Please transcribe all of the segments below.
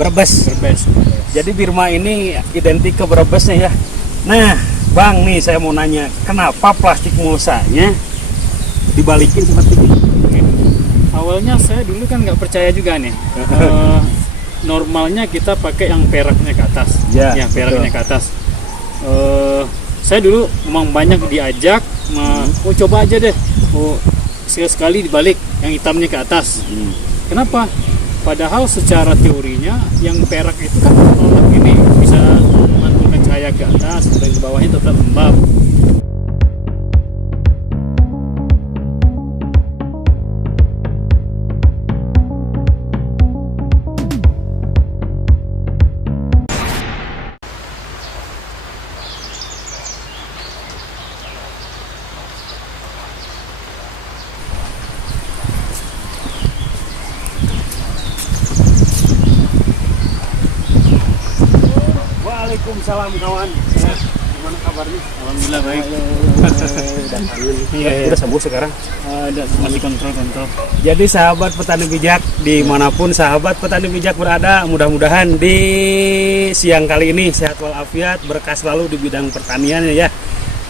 Brebes. Jadi Birma ini identik ke Brebesnya ya. Nah, Bang nih saya mau nanya, kenapa plastik mulsanya dibalikin seperti ini? Awalnya saya dulu kan nggak percaya juga nih. Normalnya kita pakai yang peraknya ke atas, yang peraknya ke atas. Saya dulu memang banyak diajak, coba aja deh, sekali dibalik yang hitamnya ke atas. Kenapa? Padahal secara teorinya yang perak itu kan menolak ini, bisa memantulkan cahaya ke atas dan ke bawahnya tetap lembab. Waalaikumsalam kawan. Gimana kabarnya? Alhamdulillah baik. Udah sembuh sekarang? Masih kontrol. Jadi sahabat petani bijak dimanapun sahabat petani bijak berada, mudah-mudahan di siang kali ini sehat walafiat, berkah selalu di bidang pertanian ya.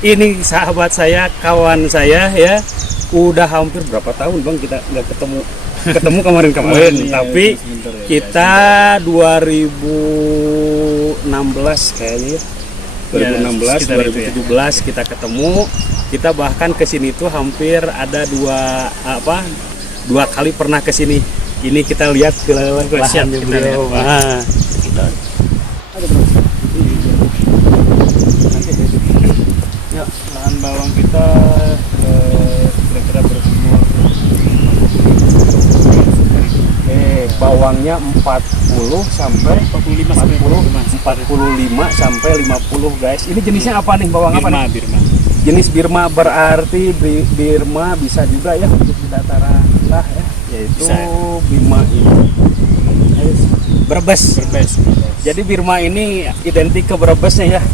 Ini sahabat saya, kawan saya ya, udah hampir berapa tahun Bang kita nggak ketemu kemarin tapi kita 2016 kayaknya ya. 2016 2017 kita ketemu, kita bahkan kesini tuh hampir ada dua kali pernah kesini. Ini kita lihat ke lahannya beliau. Ya, lahan bawang kita kira-kira berumur bawangnya 40 sampai 45 sampai 50 guys. Ini jenisnya apa nih, bawang apa nih? Birma. Jenis Birma, berarti Birma bisa juga ya untuk di dataran rendah ya, yaitu Birma ini Brebes. Jadi Birma ini identik ke Brebesnya ya.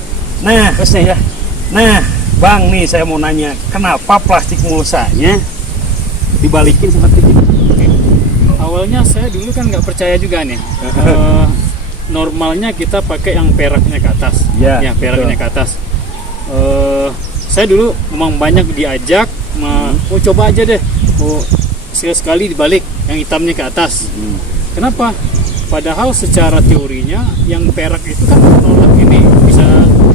Nah, Bang nih saya mau nanya, kenapa plastik mulsanya dibalikin seperti ini? Awalnya saya dulu kan nggak percaya juga nih. Normalnya kita pakai yang peraknya ke atas, yang peraknya ke atas. Saya dulu memang banyak diajak, coba aja deh, sekali dibalik yang hitamnya ke atas. Kenapa? Padahal secara teorinya yang perak itu kan menolak ini, bisa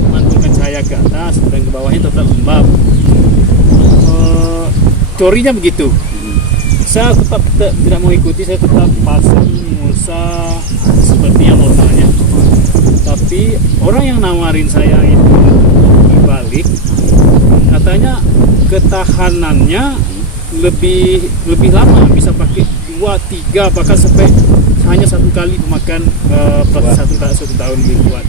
memantulkan cahaya ke atas dan ke bawahnya tetap lembab. Teorinya begitu. Saya tetap tidak mau ikuti, saya tetap pasang mulsa seperti yang normalnya. Tapi orang yang nawarin saya itu dibalik, katanya ketahanannya lebih lama, bisa pakai 2, 3 bahkan sampai hanya 1 kali memakan proses 1 tahun lebih kuat.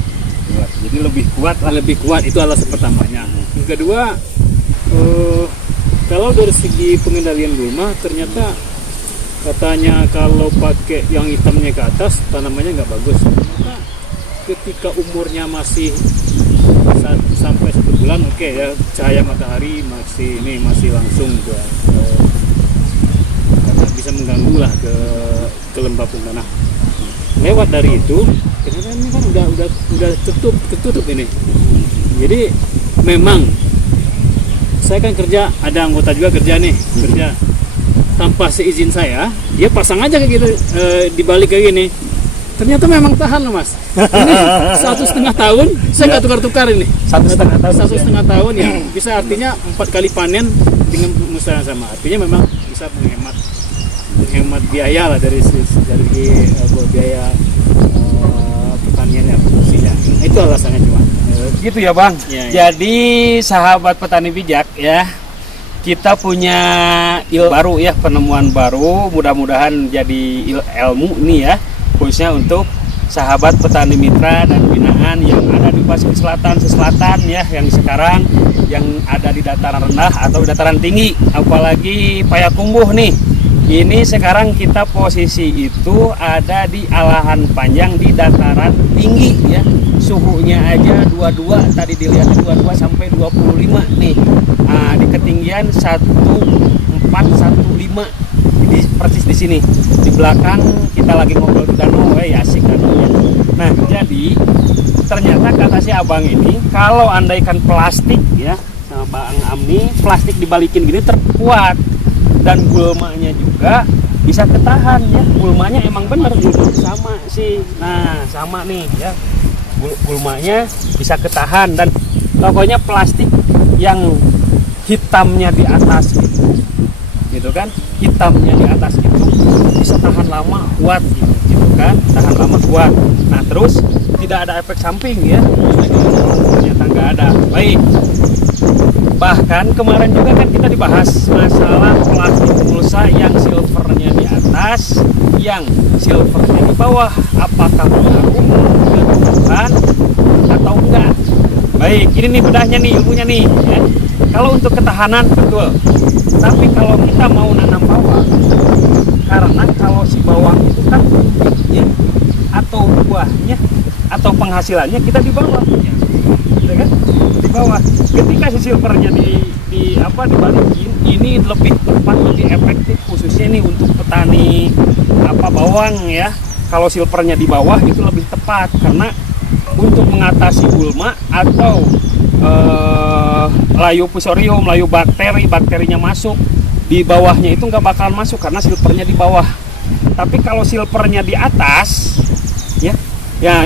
Jadi lebih kuat lah. Lebih kuat, itu alasan pertamanya. Yang kedua, kalau dari segi pengendalian gulma, ternyata katanya kalau pakai yang hitamnya ke atas tanamannya nggak bagus. Ternyata ketika umurnya masih sampai 1 bulan, oke ya, cahaya matahari masih langsung karena bisa mengganggu lah ke kelembapan tanah. Lewat dari itu, ternyata ini kan udah ketutup ini. Jadi memang saya kan kerja, ada anggota juga kerja tanpa seizin saya, dia pasang aja kayak gitu, dibalik kayak gini. Ternyata memang tahan loh Mas. Ini 1,5 tahun saya nggak tukar-tukar ini. 1,5 tahun ya, bisa artinya 4 kali panen dengan musa yang sama. Artinya memang bisa menghemat biaya lah dari biaya pertanian ya, produksinya. Itu alasannya cuma. Gitu ya Bang. Jadi sahabat petani bijak ya, kita punya baru ya, penemuan baru, mudah-mudahan jadi ilmu nih ya, khususnya untuk sahabat petani mitra dan binaan yang ada di Pasir Selatan ya, yang sekarang yang ada di dataran rendah atau di dataran tinggi, apalagi Payakumbuh nih. Ini sekarang kita posisi itu ada di alahan panjang di dataran tinggi ya. Suhunya aja 22, tadi dilihat 22 sampai 25 nih. Nah, di ketinggian 1415 persis di sini. Di belakang kita lagi ngobrol di danau, ya asik danau ya. Nah, jadi ternyata kata si abang ini, kalau andaikan plastik ya, sama Bang Amni, plastik dibalikin gini terkuat dan gulmanya juga bisa ketahan ya. Gulmanya emang bener sama sih. Nah, sama nih ya. Gulmanya bisa ketahan dan pokoknya plastik yang hitamnya di atas gitu kan, hitamnya di atas itu bisa tahan lama, kuat gitu kan, tahan lama, kuat. Nah, terus tidak ada efek samping ya, ternyata nggak ada. Baik, bahkan kemarin juga kan kita dibahas masalah plastik mulsa yang silvernya di atas, yang silvernya di bawah, apakah berpengaruh ke tumbuhan atau enggak. Baik, ini nih bedahnya nih, ilmunya nih ya. Kalau untuk ketahanan betul, tapi kalau kita mau nanam bawang, karena kalau si bawang itu kan ya, atau buahnya atau penghasilannya kita di bawah ya kan, di bawah. Ketika si silvernya dibalikin, ini lebih tepat, lebih efektif, khususnya nih untuk petani bawang ya. Kalau silvernya di bawah itu lebih tepat, karena untuk mengatasi gulma atau layu fusarium, layu bakterinya masuk di bawahnya itu nggak bakal masuk karena silvernya di bawah. Tapi kalau silvernya di atas ya,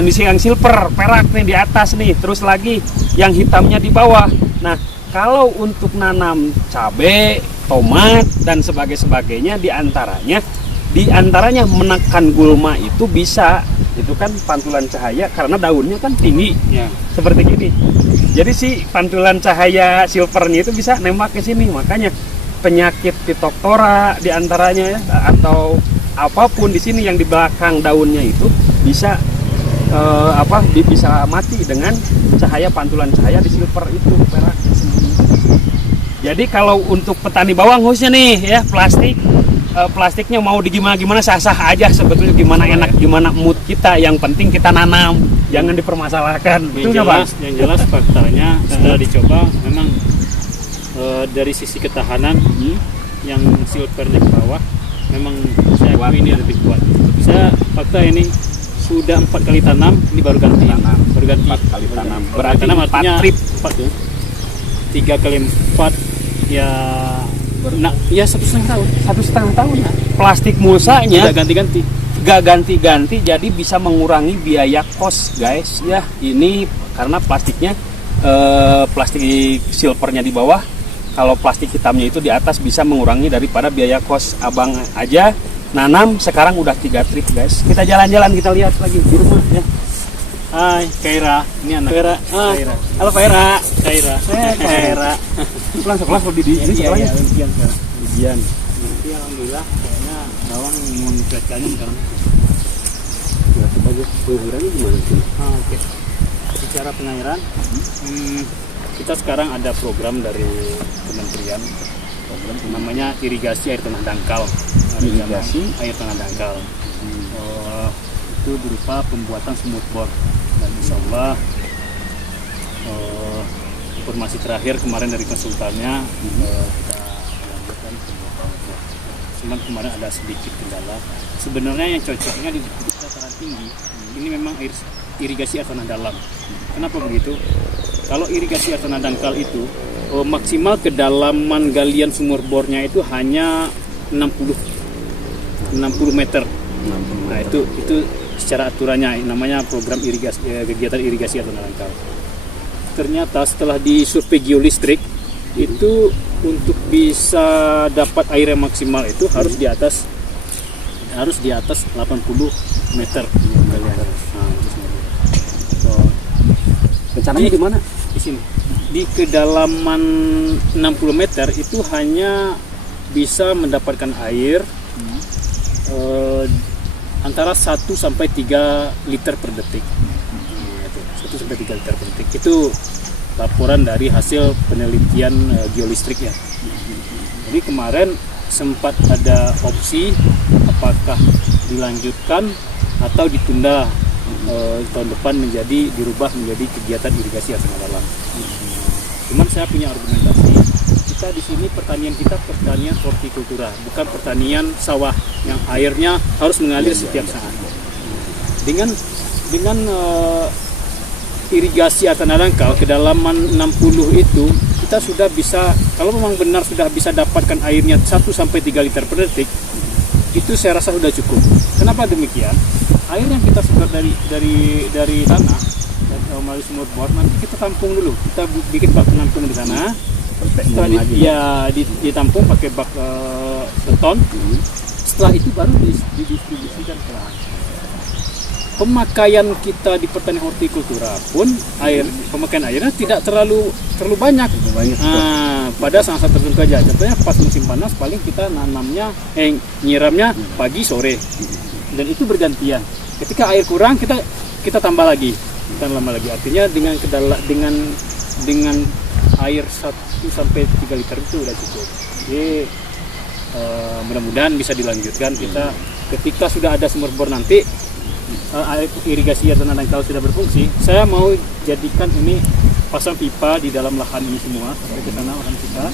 ini yang silver perak nih di atas nih, terus lagi yang hitamnya di bawah. Nah, kalau untuk nanam cabai, tomat dan sebagainya diantaranya menekan gulma itu bisa, itu kan pantulan cahaya karena daunnya kan tinggi ya, seperti gini. Jadi si pantulan cahaya silvernya itu bisa nembak ke sini, makanya penyakit Phytophthora diantaranya ya, atau apapun di sini yang di belakang daunnya itu bisa bisa mati dengan cahaya pantulan cahaya di silver itu perak. Jadi kalau untuk petani bawang khususnya nih ya, plastiknya mau gimana sah-sah aja sebetulnya, gimana enak, gimana mood kita, yang penting kita nanam, jangan dipermasalahkan. Yang jelas faktanya setelah dicoba memang dari sisi ketahanan yang silvernya ke bawah memang saya akui ini lebih kuat. Saya fakta ini sudah 4 kali tanam, ini baru ganti 4 kali tanam, berarti tanam artinya 4 trip, 3 kali 4 ya. Nah, ya 1,5 tahun. 1,5 tahun ya. Plastik mulsanya gak ganti-ganti, jadi bisa mengurangi biaya kos, guys. Ya, ini karena plastiknya plastik silvernya di bawah, kalau plastik hitamnya itu di atas, bisa mengurangi daripada biaya kos. Abang aja nanam sekarang udah 3 trip, guys. Kita jalan-jalan, kita lihat lagi di rumah ya. Hai, Kaira. Ini anak Kaira. Kaira. Halo Kaira. Kaira. Sekolah di ini sekolahnya. Ujian. Nanti alhamdulillah kayaknya bawang mencuacanya sekarang. Ya, bagus. Pengairannya gimana sih? Oke. Bicara pengairan, kita sekarang ada program dari kementerian, program namanya irigasi air tanah dangkal. Irigasi air tanah dangkal. Itu berupa pembuatan smooth bore, dan insya Allah informasi terakhir kemarin dari konsultannya kita lanjutkan pembuatan. Cuman kemarin ada sedikit kendala. Sebenarnya yang cocoknya di dataran tinggi ini memang irigasi air tanah dalam. Kenapa begitu? Kalau irigasi air tanah dangkal itu maksimal kedalaman galian sumur bornya itu hanya 60 meter. Nah, itu secara aturannya namanya program irigasi, kegiatan irigasi air tanah dangkal. Ternyata setelah disurvei geolistrik itu untuk bisa dapat air yang maksimal itu harus di atas 80 meter. Rencananya di mana? Di sini. Di kedalaman 60 meter itu hanya bisa mendapatkan air antara 1 sampai 3 liter per detik. 1 sampai 3 liter per detik. Itu laporan dari hasil penelitian geolistrik ya. Jadi kemarin sempat ada opsi apakah dilanjutkan atau ditunda tahun depan dirubah menjadi kegiatan irigasi air tanah dalam. Cuman saya punya argumentasi, kita di sini pertanian hortikultura, bukan pertanian sawah yang airnya harus mengalir setiap saat. Dengan irigasi atau dangkal kedalaman 60 itu kita sudah bisa, kalau memang benar sudah bisa dapatkan airnya 1 sampai 3 liter per detik, itu saya rasa sudah cukup. Kenapa demikian? Air yang kita sedot dari tanah melalui sumur bor, nanti kita tampung dulu, kita bikin bak penampung di sana. Setelah ditampung pakai bak beton. Setelah itu baru didistribusikan ke lahan. Pemakaian kita di pertanian hortikultura pun pemakaian airnya tidak terlalu banyak. Pada saat tertentu aja. Contohnya pas musim panas paling kita nyiramnya pagi sore, dan itu bergantian. Ketika air kurang kita tambah lagi. Artinya dengan air 1 sampai 3 liter itu udah cukup. Jadi mudah-mudahan bisa dilanjutkan. Kita ketika sudah ada sumur bor nanti, air irigasi atau dangkal sudah berfungsi, saya mau jadikan ini pasang pipa di dalam lahan ini semua sampai ke sana lahan kita.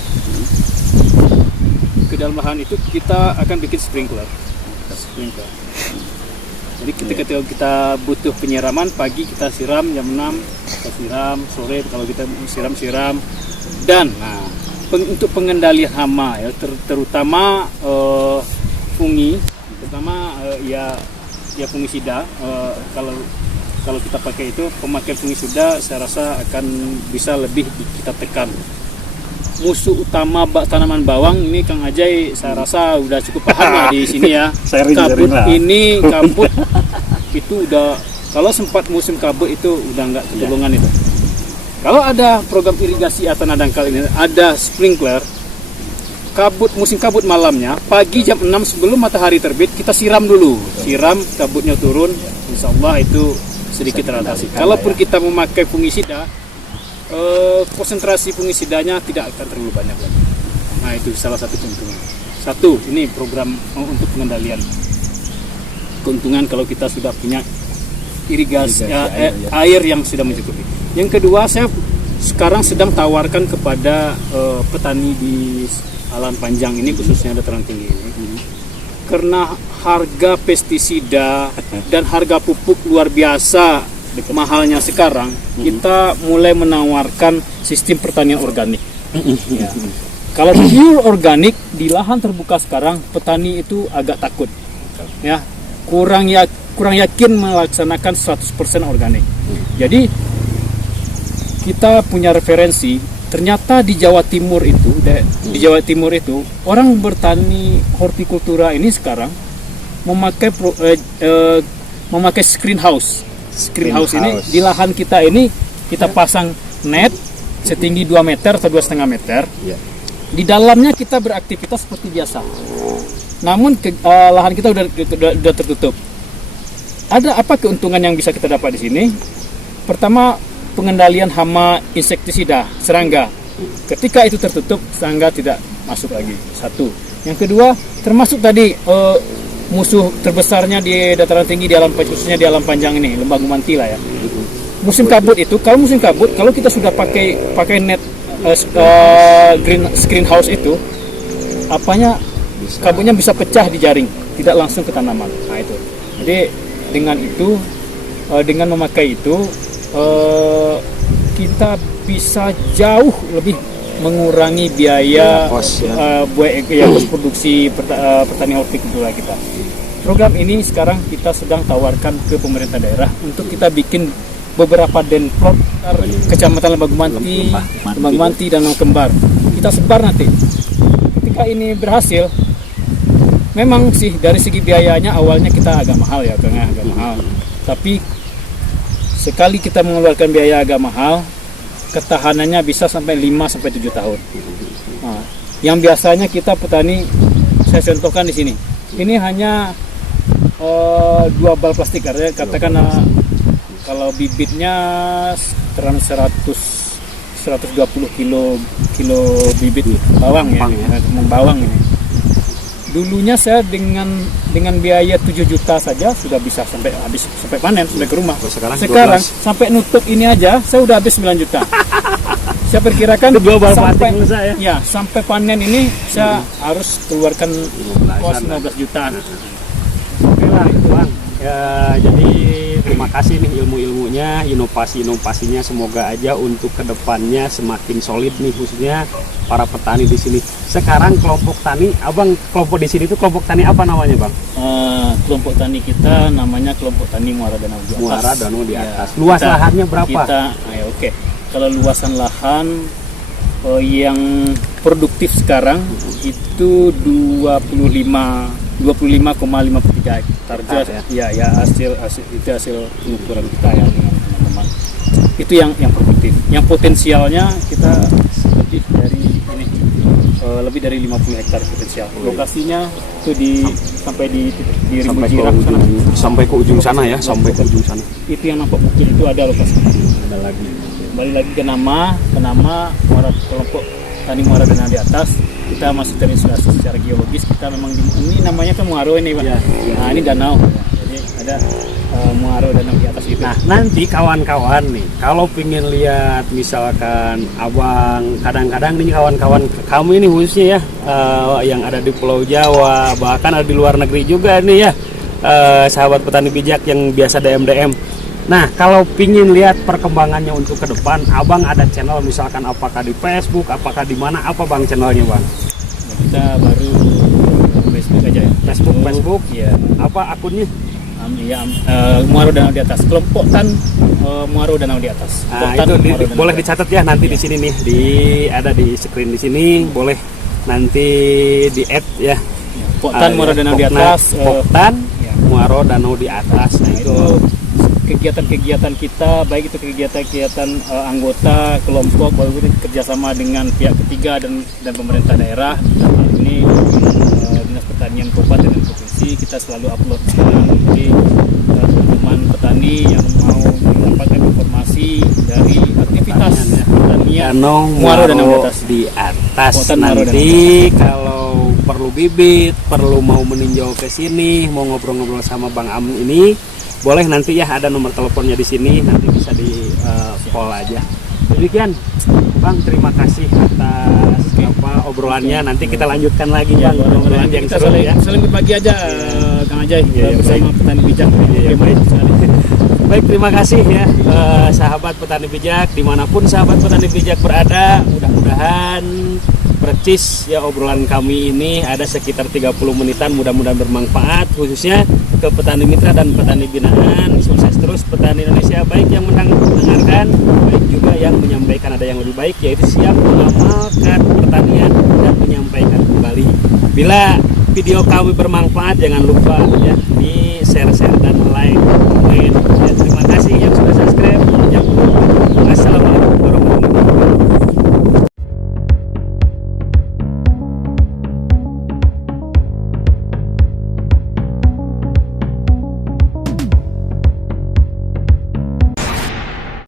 Ke dalam lahan itu kita akan bikin sprinkler. Jadi ketika kita butuh penyiraman, pagi kita siram jam 6, kita siram, sore kalau kita siram. Dan untuk pengendalian hama ya, terutama fungi, terutama ya fungisida, kalau kita pakai itu, pemakaian fungisida saya rasa akan bisa lebih kita tekan. Musuh utama tanaman bawang ini Kang Ajay saya rasa udah cukup paham ya di sini ya. Kabut itu udah, kalau sempat musim kabut itu udah nggak ketulungan itu. Kalau ada program irigasi atau dangkal ini, ada sprinkler, musim kabut malamnya, pagi jam 6 sebelum matahari terbit kita siram dulu. Siram, kabutnya turun, insya Allah itu sedikit teratasi. Kalaupun kita memakai fungisida, konsentrasi fungisidanya tidak akan terlalu banyak lagi. Nah, itu salah satu keuntungan. Satu, ini program untuk pengendalian keuntungan kalau kita sudah punya irigasi air yang sudah mencukupi. Yang kedua, saya sekarang sedang tawarkan kepada petani di Alan Panjang ini, khususnya dataran tinggi ini, karena harga pestisida dan harga pupuk luar biasa mahalnya sekarang, kita mulai menawarkan sistem pertanian organik. Ya. Kalau pure organik di lahan terbuka sekarang, petani itu agak takut, ya, kurang yakin melaksanakan 100% organik. Jadi kita punya referensi. Ternyata di Jawa Timur itu orang bertani hortikultura ini sekarang memakai screen house ini di lahan kita ini kita pasang net setinggi 2 meter atau 2,5 meter. Di dalamnya kita beraktivitas seperti biasa. Namun lahan kita udah tertutup. Ada apa keuntungan yang bisa kita dapat di sini? Pertama, pengendalian hama insektisida, serangga. Ketika itu tertutup, serangga tidak masuk lagi. Satu. Yang kedua, termasuk tadi musuh terbesarnya di dataran tinggi, khususnya di Alam Panjang ini, Lembah Gumanti lah ya. Musim kabut itu, kalau kita sudah pakai net screen house itu, kabutnya bisa pecah di jaring, tidak langsung ke tanaman. Nah itu. Jadi dengan memakai itu, kita bisa jauh lebih mengurangi biaya kos produksi petani hortikultura kita. Program ini sekarang kita sedang tawarkan ke pemerintah daerah untuk kita bikin beberapa denplot kecamatan Lembah Gumanti dan Kembar. Kita sebar nanti. Ketika ini berhasil, memang sih dari segi biayanya awalnya kita agak mahal ya, agak mahal. Tapi sekali kita mengeluarkan biaya agak mahal, ketahanannya bisa sampai 5-7 tahun. Nah, yang biasanya kita petani, saya contohkan di sini. Ini hanya 2 bal plastik, artinya katakan kalau bibitnya 120 kilo bibit bawang ya, bawang ini. Dulunya saya dengan biaya 7 juta saja sudah bisa sampai panen, sampai ke rumah. Sekarang sampai nutup ini aja saya udah habis 9 juta. Saya perkirakan sampai panen ini saya harus keluarkan kos 15 juta. Oke lah, Bang. Ya, jadi terima kasih nih ilmu-ilmunya, inovasinya, semoga aja untuk kedepannya semakin solid nih, khususnya para petani di sini. Sekarang kelompok tani, abang kelompok di sini tuh kelompok tani apa namanya bang? Kelompok tani kita namanya kelompok tani Muara Danau di atas. Muara Danau di atas. Luas lahannya berapa? Oke. Kalau luasan lahan yang produktif sekarang itu 25,53 hektar. Ya hasil itu hasil pengukuran kita ya teman-teman. Itu yang produktif. Yang potensialnya kita lebih dari 50 hektar potensial. Lokasinya itu sampai di Rimbu Jirak sana. Sampai ke ujung sana ya, sampai ke ujung sana. Itu yang nampak bukti itu ada lokasi. Ada lagi. Kembali lagi ke nama kelompok Tani Muara Danau di atas. Kita masih terinspirasi secara geologis. Kita memang ini namanya kan Muaro ini Pak. Ya. Nah ini danau. Jadi ada Muaro Danau di atas itu. Nah nanti kawan-kawan nih, kalau pengen lihat misalkan abang, kadang-kadang nih kawan-kawan kamu ini khususnya ya, yang ada di Pulau Jawa, bahkan ada di luar negeri juga nih ya, sahabat petani bijak yang biasa DM. Nah kalau pingin lihat perkembangannya untuk ke depan, abang ada channel misalkan apakah di Facebook, apakah di mana, apa bang channelnya bang? Ya, kita baru Facebook aja ya. Facebook ya. Apa akunnya? Muaro Danau di atas, kelompok Muaro Danau di atas. Nah, itu boleh dicatat ya nanti di sini nih, ada di screen di sini, boleh nanti di add ya. Poktan Muaro Danau di atas. Poktan Muaro Danau di atas. Nah, itu kegiatan-kegiatan kita, baik itu kegiatan anggota kelompok, baik itu kerjasama dengan pihak ketiga dan pemerintah daerah. Hal ini Dinas Pertanian Kabupaten dan Provinsi, kita selalu upload sekarang. Jadi teman-teman petani yang mau mendapatkan informasi dari aktivitas pertanian Muaro Danau di atas. Nanti kalau perlu bibit, perlu mau meninjau ke sini, mau ngobrol-ngobrol sama Bang Am ini, boleh nanti ya, ada nomor teleponnya di sini, nanti bisa di call aja. Demikian Bang, terima kasih atas obrolannya. Nanti kita lanjutkan lagi Bang, obrolan yang kita seru ya. Saling berbagi aja Kang Ajay bersama petani bijak. Baik, terima kasih ya sahabat petani bijak, dimanapun sahabat petani bijak berada. Mudah-mudahan percis ya obrolan kami ini, ada sekitar 30 menitan, mudah-mudahan bermanfaat khususnya ke petani mitra dan petani binaan. Sukses terus petani Indonesia, baik yang mendengarkan, baik juga yang menyampaikan ada yang lebih baik, yaitu siap mengamalkan pertanian dan menyampaikan kembali. Bila video kami bermanfaat, jangan lupa ya di share dan like